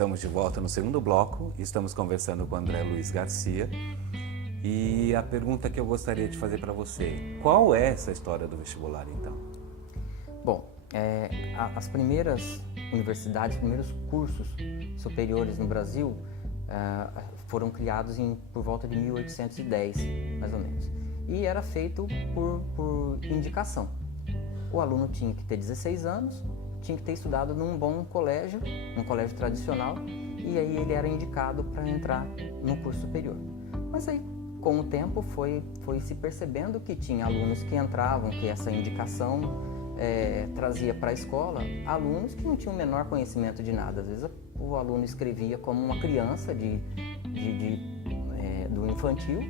Estamos de volta no segundo bloco, estamos conversando com o André Luiz Garcia e a pergunta que eu gostaria de fazer para você, qual é essa história do vestibular então? Bom, as primeiras universidades, os primeiros cursos superiores no Brasil foram criados por volta de 1810, mais ou menos. E era feito por indicação. O aluno tinha que ter 16 anos, tinha que ter estudado num bom colégio, um colégio tradicional, e aí ele era indicado para entrar no curso superior. Mas aí, com o tempo, foi se percebendo que tinha alunos que entravam, que essa indicação trazia para a escola alunos que não tinham o menor conhecimento de nada. Às vezes o aluno escrevia como uma criança do infantil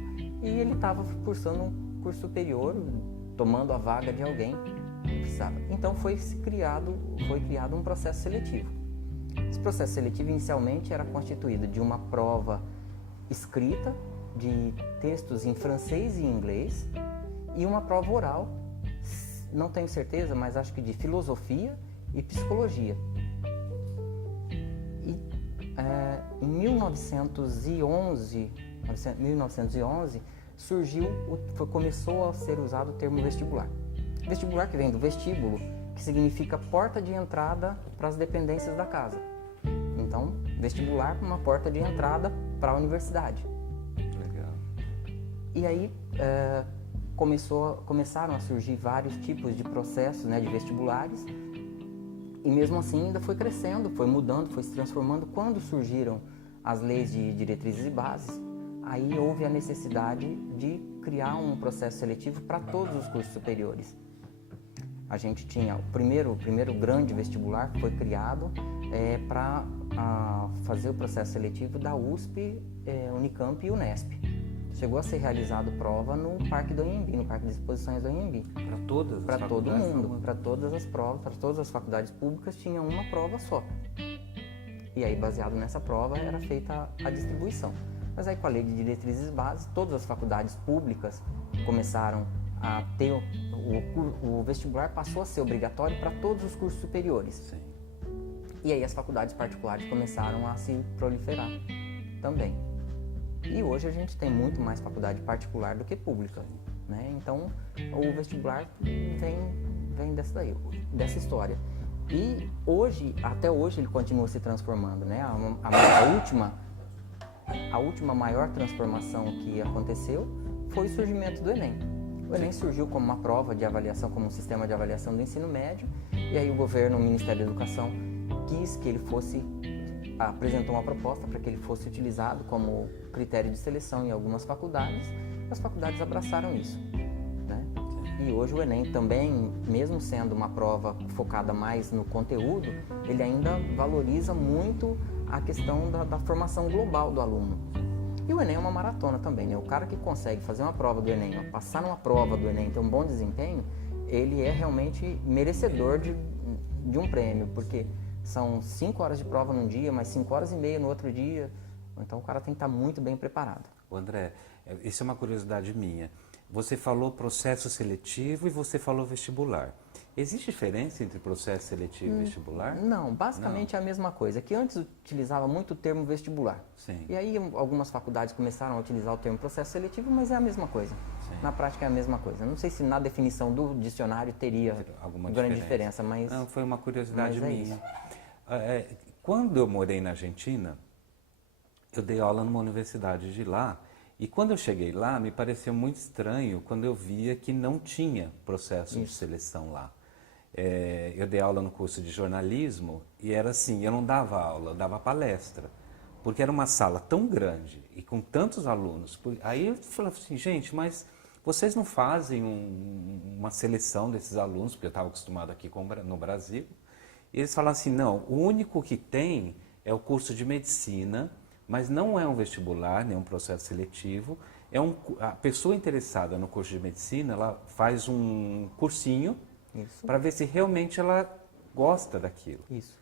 e ele estava cursando um curso superior, tomando a vaga de alguém que precisava. Então foi criado um processo seletivo. Esse processo seletivo inicialmente era constituído de uma prova escrita, de textos em francês e inglês e uma prova oral, não tenho certeza, mas acho que de filosofia e psicologia. E em 1911 começou a ser usado o termo vestibular. Vestibular que vem do vestíbulo, que significa porta de entrada para as dependências da casa. Então, vestibular é uma porta de entrada para a universidade. Legal. E aí começaram a surgir vários tipos de processos, de vestibulares, e mesmo assim ainda foi crescendo, foi mudando, foi se transformando. Quando surgiram as leis de diretrizes e bases, aí houve a necessidade de criar um processo seletivo para todos os cursos superiores. A gente tinha o primeiro grande vestibular que foi criado para fazer o processo seletivo da USP, Unicamp e Unesp. Chegou a ser realizado prova no Parque do Anhembi, no Parque de Exposições do Anhembi. Para todas? Para todo mundo, para todas as provas, para todas as faculdades públicas tinha uma prova só. E aí, baseado nessa prova, era feita a distribuição. Mas aí, com a lei de diretrizes e bases, todas as faculdades públicas começaram a ter o vestibular, passou a ser obrigatório para todos os cursos superiores. Sim. E aí as faculdades particulares começaram a se proliferar também. E hoje a gente tem muito mais faculdade particular do que pública, né? Então o vestibular vem dessa história. E até hoje ele continua se transformando, né? A última maior transformação que aconteceu foi o surgimento do Enem. O Enem surgiu como uma prova de avaliação, como um sistema de avaliação do ensino médio, e aí o Ministério da Educação quis que ele apresentou uma proposta para que ele fosse utilizado como critério de seleção em algumas faculdades. As faculdades abraçaram isso, né? E hoje o Enem também, mesmo sendo uma prova focada mais no conteúdo, ele ainda valoriza muito a questão da formação global do aluno. E o Enem é uma maratona também, né? O cara que consegue fazer uma prova do Enem, passar numa prova do Enem, ter um bom desempenho, ele é realmente merecedor de um prêmio, porque são 5 horas de prova num dia, mais 5 horas e meia no outro dia. Então o cara tem que estar muito bem preparado. André, isso é uma curiosidade minha. Você falou processo seletivo e você falou vestibular. Existe diferença entre processo seletivo e vestibular? Não, basicamente é a mesma coisa. Que antes utilizava muito o termo vestibular. Sim. E aí algumas faculdades começaram a utilizar o termo processo seletivo, mas é a mesma coisa. Sim. Na prática é a mesma coisa. Não sei se na definição do dicionário teria alguma grande diferença, mas... Não, foi uma curiosidade minha. Isso. Quando eu morei na Argentina, eu dei aula numa universidade de lá, e quando eu cheguei lá, me pareceu muito estranho quando eu via que não tinha processo de seleção lá. Eu dei aula no curso de jornalismo e era assim, eu não dava aula, eu dava palestra, porque era uma sala tão grande e com tantos alunos. Aí eu falava assim, gente, mas vocês não fazem uma seleção desses alunos, porque eu estava acostumado aqui no Brasil. E eles falaram assim, não, o único que tem é o curso de medicina, mas não é um vestibular, nem um processo seletivo. A pessoa interessada no curso de medicina, ela faz um cursinho para ver se realmente ela gosta daquilo. Isso.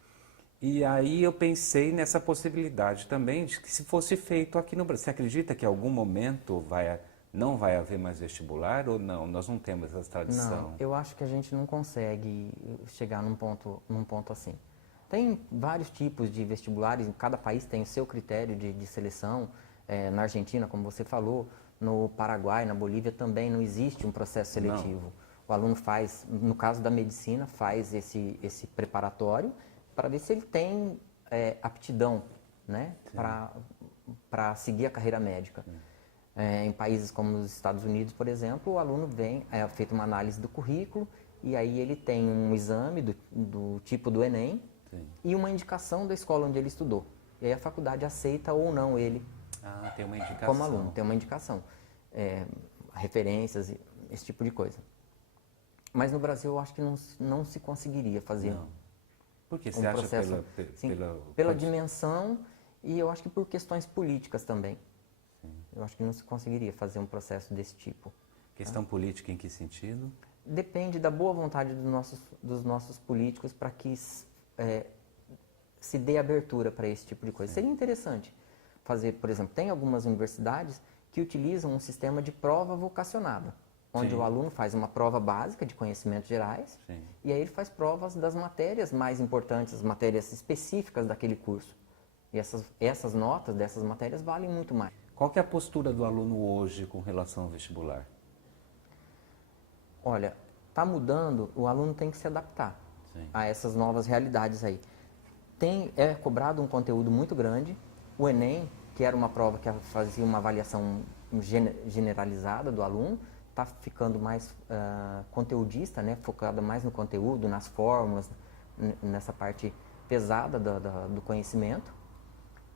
E aí eu pensei nessa possibilidade também de que se fosse feito aqui no Brasil. Você acredita que em algum momento não vai haver mais vestibular ou não? Nós não temos essa tradição. Não, eu acho que a gente não consegue chegar num ponto assim. Tem vários tipos de vestibulares, cada país tem o seu critério de seleção. Na Argentina, como você falou, no Paraguai, na Bolívia também não existe um processo seletivo. Não. O aluno faz, no caso da medicina, faz esse preparatório para ver se ele tem aptidão, né, para seguir a carreira médica. Em países como os Estados Unidos, por exemplo, o aluno é feita uma análise do currículo e aí ele tem um exame do tipo do Enem. Sim. E uma indicação da escola onde ele estudou. E aí a faculdade aceita ou não ele tem uma indicação. Como aluno, tem uma indicação. Referências, esse tipo de coisa. Mas no Brasil eu acho que não se conseguiria fazer. Não. Por que você acha processo, pela dimensão e eu acho que por questões políticas também. Sim. Eu acho que não se conseguiria fazer um processo desse tipo. Questão política em que sentido? Depende da boa vontade dos nossos políticos para que se dê abertura para esse tipo de coisa. Sim. Seria interessante fazer, por exemplo, tem algumas universidades que utilizam um sistema de prova vocacionada, onde Sim. o aluno faz uma prova básica de conhecimentos gerais Sim. e aí ele faz provas das matérias mais importantes, as matérias específicas daquele curso. E essas notas dessas matérias valem muito mais. Qual que é a postura do aluno hoje com relação ao vestibular? Olha, está mudando, o aluno tem que se adaptar Sim. a essas novas realidades aí. É cobrado um conteúdo muito grande. O Enem, que era uma prova que fazia uma avaliação generalizada do aluno, está ficando mais conteudista, né? Focada mais no conteúdo, nas fórmulas, nessa parte pesada do conhecimento.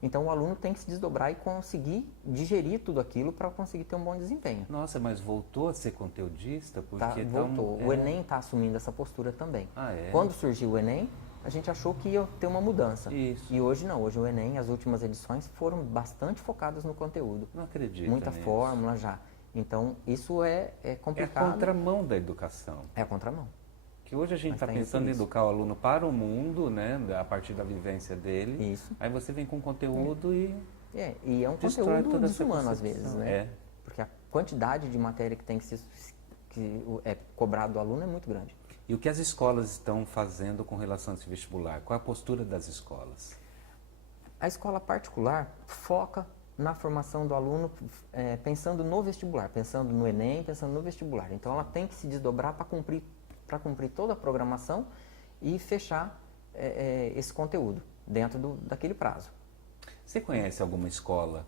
Então o aluno tem que se desdobrar e conseguir digerir tudo aquilo para conseguir ter um bom desempenho. Nossa, mas voltou a ser conteudista? Porque voltou. O Enem está assumindo essa postura também. É? Quando surgiu o Enem, a gente achou que ia ter uma mudança. Isso. E hoje não. Hoje o Enem, as últimas edições, foram bastante focadas no conteúdo. Não acredito Muita nisso. fórmula já. Então, isso é complicado. É a contramão da educação. É a contramão. Que hoje a gente está pensando em educar o aluno para o mundo, né, a partir da vivência dele. Isso. Aí você vem com conteúdo e é um conteúdo desumano às vezes, né? Porque a quantidade de matéria que tem que é cobrado do aluno é muito grande. E o que as escolas estão fazendo com relação a esse vestibular? Qual é a postura das escolas? A escola particular foca na formação do aluno pensando no vestibular, pensando no Enem, pensando no vestibular. Então ela tem que se desdobrar para cumprir toda a programação e fechar esse conteúdo dentro daquele prazo. Você conhece alguma escola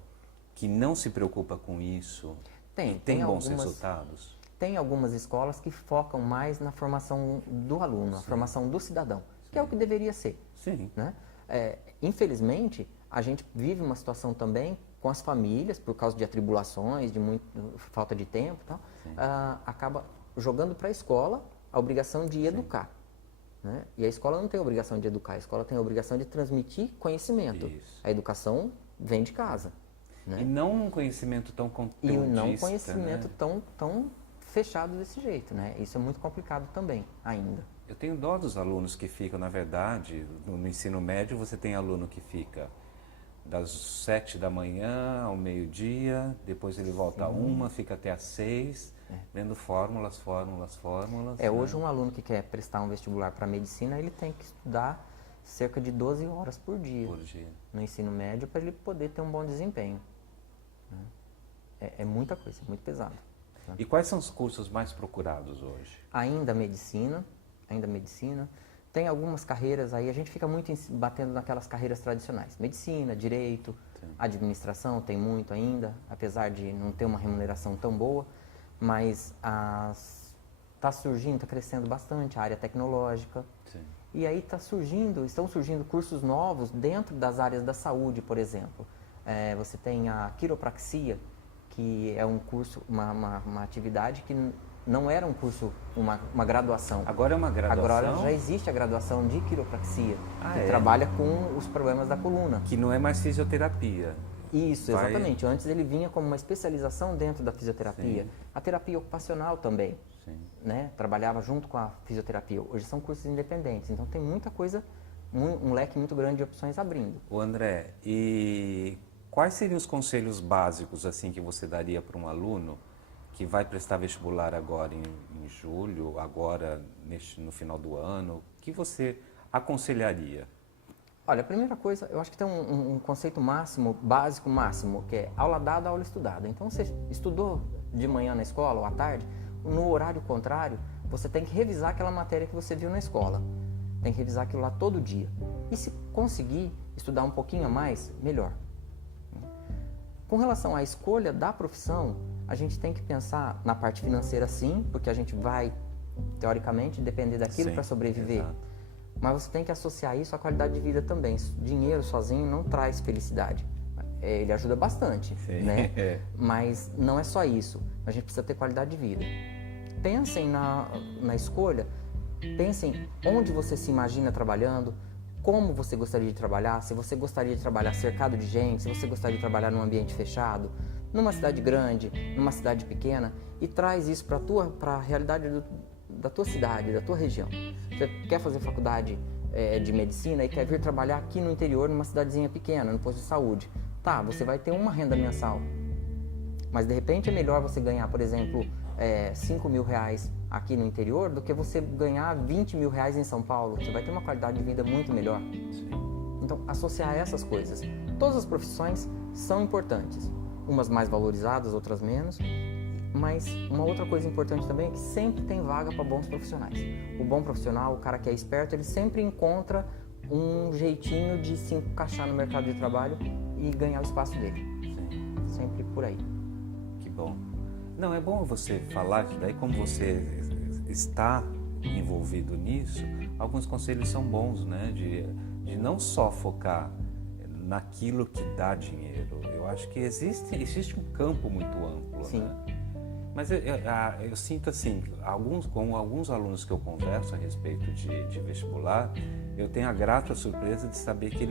que não se preocupa com isso e tem bons resultados? Tem algumas escolas que focam mais na formação do aluno, na formação do cidadão, que é o que deveria ser. Sim. Né? Infelizmente, a gente vive uma situação também com as famílias, por causa de atribulações, de falta de tempo e tal, acaba jogando para a escola a obrigação de educar. Né? E a escola não tem a obrigação de educar, a escola tem a obrigação de transmitir conhecimento. Isso. A educação vem de casa. Né? E não um conhecimento tão conteudista. E não um conhecimento tão fechado desse jeito. Né? Isso é muito complicado também, ainda. Eu tenho dó dos alunos que ficam, na verdade, no ensino médio você tem aluno que fica das 7 da manhã ao meio-dia, depois ele volta a 1, fica até às 6, vendo fórmulas. Hoje um aluno que quer prestar um vestibular para medicina, ele tem que estudar cerca de 12 horas por dia. No ensino médio para ele poder ter um bom desempenho. É muita coisa, é muito pesado. Né? E quais são os cursos mais procurados hoje? Ainda medicina. Tem algumas carreiras aí, a gente fica muito batendo naquelas carreiras tradicionais. Medicina, direito, administração tem muito ainda, apesar de não ter uma remuneração tão boa, mas está crescendo bastante a área tecnológica. Sim. E aí estão surgindo cursos novos dentro das áreas da saúde, por exemplo. Você tem a quiropraxia, que é um curso, uma atividade que não era um curso, uma graduação. Agora é uma graduação? Agora já existe a graduação de quiropraxia, que trabalha com os problemas da coluna. Que não é mais fisioterapia. Isso, exatamente. Antes ele vinha como uma especialização dentro da fisioterapia. Sim. A terapia ocupacional também, né? Trabalhava junto com a fisioterapia. Hoje são cursos independentes, então tem muita coisa, um leque muito grande de opções abrindo. O André, e quais seriam os conselhos básicos assim que você daria para um aluno que vai prestar vestibular agora em julho, agora no final do ano? O que você aconselharia? Olha, a primeira coisa, eu acho que tem um conceito máximo, básico máximo, que é aula dada, aula estudada. Então, você estudou de manhã na escola ou à tarde, no horário contrário, você tem que revisar aquela matéria que você viu na escola. Tem que revisar aquilo lá todo dia. E se conseguir estudar um pouquinho a mais, melhor. Com relação à escolha da profissão, a gente tem que pensar na parte financeira sim, porque a gente vai, teoricamente, depender daquilo para sobreviver. Exato. Mas você tem que associar isso à qualidade de vida também. Dinheiro sozinho não traz felicidade. Ele ajuda bastante, né? Mas não é só isso. A gente precisa ter qualidade de vida. Pensem na escolha, pensem onde você se imagina trabalhando, como você gostaria de trabalhar, se você gostaria de trabalhar cercado de gente, se você gostaria de trabalhar num ambiente fechado, numa cidade grande, numa cidade pequena, e traz isso para a realidade da tua cidade, da tua região. Você quer fazer faculdade de medicina e quer vir trabalhar aqui no interior, numa cidadezinha pequena, no posto de saúde. Tá, você vai ter uma renda mensal, mas de repente é melhor você ganhar, por exemplo, 5 mil reais aqui no interior do que você ganhar 20 mil reais em São Paulo. Você vai ter uma qualidade de vida muito melhor. Sim. Então, associar essas coisas. Todas as profissões são importantes, umas mais valorizadas, outras menos, mas uma outra coisa importante também é que sempre tem vaga para bons profissionais. O bom profissional, o cara que é esperto, ele sempre encontra um jeitinho de se encaixar no mercado de trabalho e ganhar o espaço dele. Sim. Sempre por aí. Que bom. Não, é bom você falar que daí como você está envolvido nisso, alguns conselhos são bons, né? De não só focar naquilo que dá dinheiro. Eu acho que existe um campo muito amplo, Sim. né? Mas eu sinto assim, com alguns alunos que eu converso a respeito de vestibular, eu tenho a grata surpresa de saber que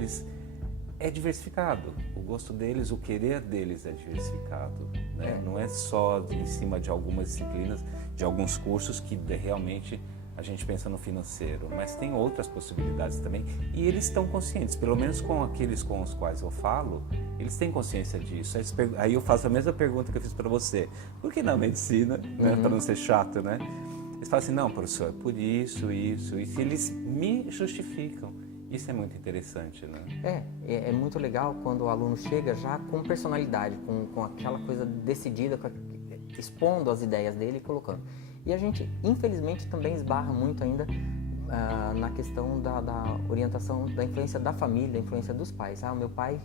é diversificado. O gosto deles, o querer deles é diversificado, né? Não é só em cima de algumas disciplinas, de alguns cursos que realmente a gente pensa no financeiro, mas tem outras possibilidades também e eles estão conscientes, pelo menos com aqueles com os quais eu falo, eles têm consciência disso. Aí eu faço a mesma pergunta que eu fiz para você: por que na medicina, né? Para não ser chato, né? Eles falam assim: não, professor, é por isso, e eles me justificam. Isso é muito interessante, né? É muito legal quando o aluno chega já com personalidade, com aquela coisa decidida, expondo as ideias dele e colocando. E a gente, infelizmente, também esbarra muito ainda na questão da orientação, da influência da família, da influência dos pais. O meu pai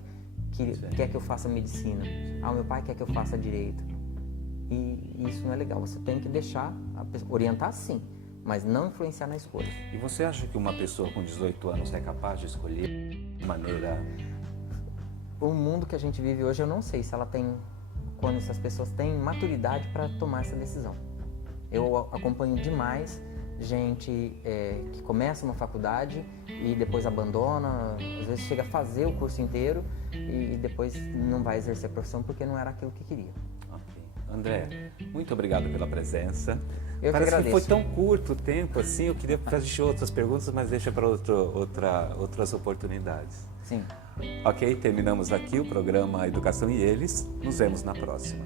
quer que eu faça medicina. O meu pai quer que eu faça direito. E isso não é legal. Você tem que deixar, orientar sim, mas não influenciar na escolha. E você acha que uma pessoa com 18 anos é capaz de escolher de maneira... O mundo que a gente vive hoje, eu não sei se quando essas pessoas têm maturidade para tomar essa decisão. Eu acompanho demais gente que começa uma faculdade e depois abandona, às vezes chega a fazer o curso inteiro e depois não vai exercer a profissão porque não era aquilo que queria. Okay. André, muito obrigado pela presença. Eu Parece que que foi tão curto o tempo assim, eu queria fazer outras perguntas, mas deixa para outras oportunidades. Sim. Ok, terminamos aqui o programa Educação e Eles. Nos vemos na próxima.